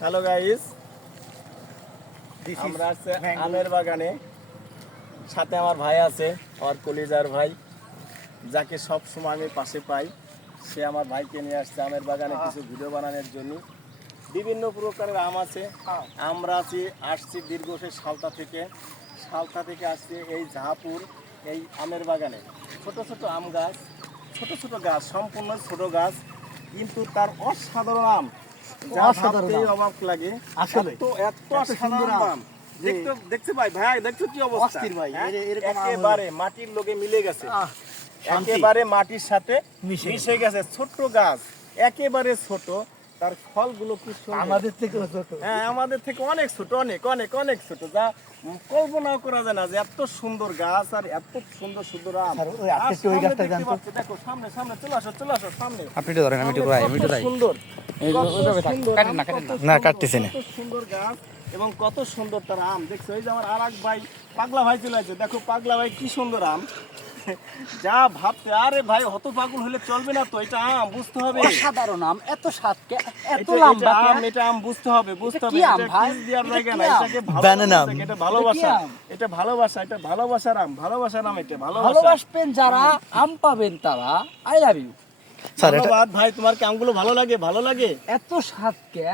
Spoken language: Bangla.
হ্যালো গাইস, আমরা আছি আমের বাগানে। সাথে আমার ভাই আছে, আমার কলিজার ভাই, যাকে সব সময় আমি পাশে পাই। সে আমার ভাইকে নিয়ে আসছে আমের বাগানে কিছু ভিডিও বানানোর জন্য। বিভিন্ন প্রকারের আম আছে। আমরা আসছি দীর্ঘ সে সালতা থেকে আসছি এই জাহাপুর এই আমের বাগানে। ছোট ছোট আম গাছ, ছোট গাছ, সম্পূর্ণ ছোট গাছ, কিন্তু তার অসাধারণ আম, যা ভাবতেই অবাক লাগে। আসলে এত সুন্দর আম দেখতে ভাই, দেখছো কি অবস্থা ভাই, একেবারে মাটির লগে মিলে গেছে, একেবারে মাটির সাথে মিশে গেছে। ছোট গাছ, একেবারে ছোট, তার ফলগুলো কি সুন্দর, আমাদের থেকে ছোট। হ্যাঁ আমাদের থেকে অনেক ছোট, অনেক অনেক অনেক ছোট, যা কল্পনাও করা যায় না যে এত সুন্দর গাছ আর এত সুন্দর সুন্দর আম। ওই গাছটা জানতো, দেখো সামনে সামনে চলে আসো সামনে। আপনি তো ধরেন, আমি একটু ভাই, আমি একটু ভাই। সুন্দর, না কাটতেছি না। কত সুন্দর গাছ এবং কত সুন্দর তার আম। দেখছো, এই যে আমার আরেক ভাই পাগলা ভাই চলে আসছে, দেখো পাগলা ভাই কি সুন্দর আম। যা ভাবতে, আরে ভাই হত পাগল হলে চলবে না তো, এটা আম বুঝতে হবে, অসাধারণ আম, এত স্বাদ, এত এটা লম্বা, আম, এটা আম বুঝতে হবে, বুঝতে হবে। কি আম এটা ভাই? কিস দেওয়ার জায়গা না, এটা এটাকে Banana ভালোবাসা, এটা ভালোবাসা, এটা ভালোবাসা, এটা ভালোবাসার আম, ভালোবাসার আম, এটা ভালোবাসা। ভালোবাসবেন যারা আম পাবেন তারা, আই লাভ ইউ। স্যার, এটা ধন্যবাদ ভাই, তোমার কি আমগুলো ভালো লাগে? ভালো লাগে। এত স্বাদ কে